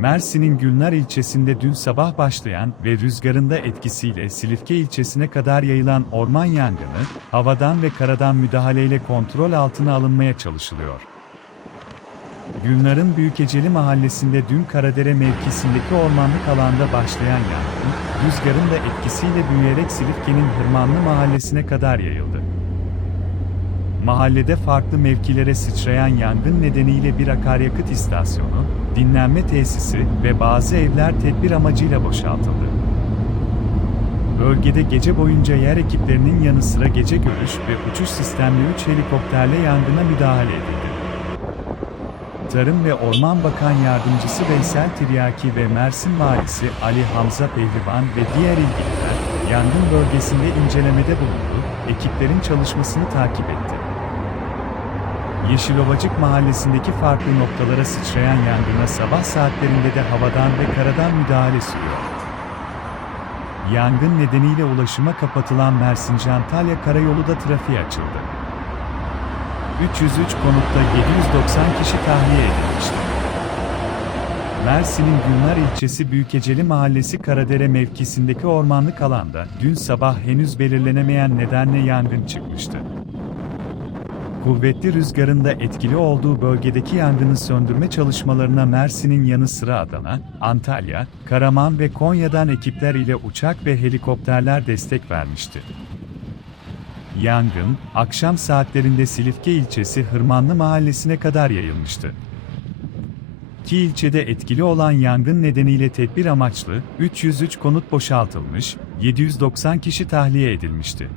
Mersin'in Gülnar ilçesinde dün sabah başlayan ve rüzgarında etkisiyle Silifke ilçesine kadar yayılan orman yangını, havadan ve karadan müdahaleyle kontrol altına alınmaya çalışılıyor. Gülnar'ın Büyükeceli mahallesinde dün Karadere mevkisindeki ormanlık alanda başlayan yangın, rüzgarın da etkisiyle büyüyerek Silifke'nin Hırmanlı mahallesine kadar yayıldı. Mahallede farklı mevkilere sıçrayan yangın nedeniyle bir akaryakıt istasyonu, dinlenme tesisi ve bazı evler tedbir amacıyla boşaltıldı. Bölgede gece boyunca yer ekiplerinin yanı sıra gece görüş ve uçuş sistemli 3 helikopterle yangına müdahale edildi. Tarım ve Orman Bakan Yardımcısı Veysel Tiryaki ve Mersin Valisi Ali Hamza Pehlivan ve diğer ilgililer, yangın bölgesinde incelemede bulundu, ekiplerin çalışmasını takip etti. Yeşilovacık mahallesindeki farklı noktalara sıçrayan yangına sabah saatlerinde de havadan ve karadan müdahale sürüyor. Yangın nedeniyle ulaşıma kapatılan Mersin-Antalya karayolu da trafiğe açıldı. 303 konutta 790 kişi tahliye edilmişti. Mersin'in Gülnar ilçesi Büyükeceli Mahallesi Karadere mevkisindeki ormanlık alanda dün sabah henüz belirlenemeyen nedenle yangın çıkmıştı. Kuvvetli rüzgarın da etkili olduğu bölgedeki yangını söndürme çalışmalarına Mersin'in yanı sıra Adana, Antalya, Karaman ve Konya'dan ekipler ile uçak ve helikopterler destek vermişti. Yangın, akşam saatlerinde Silifke ilçesi Hırmanlı mahallesine kadar yayılmıştı. İki ilçede etkili olan yangın nedeniyle tedbir amaçlı 303 konut boşaltılmış, 790 kişi tahliye edilmişti.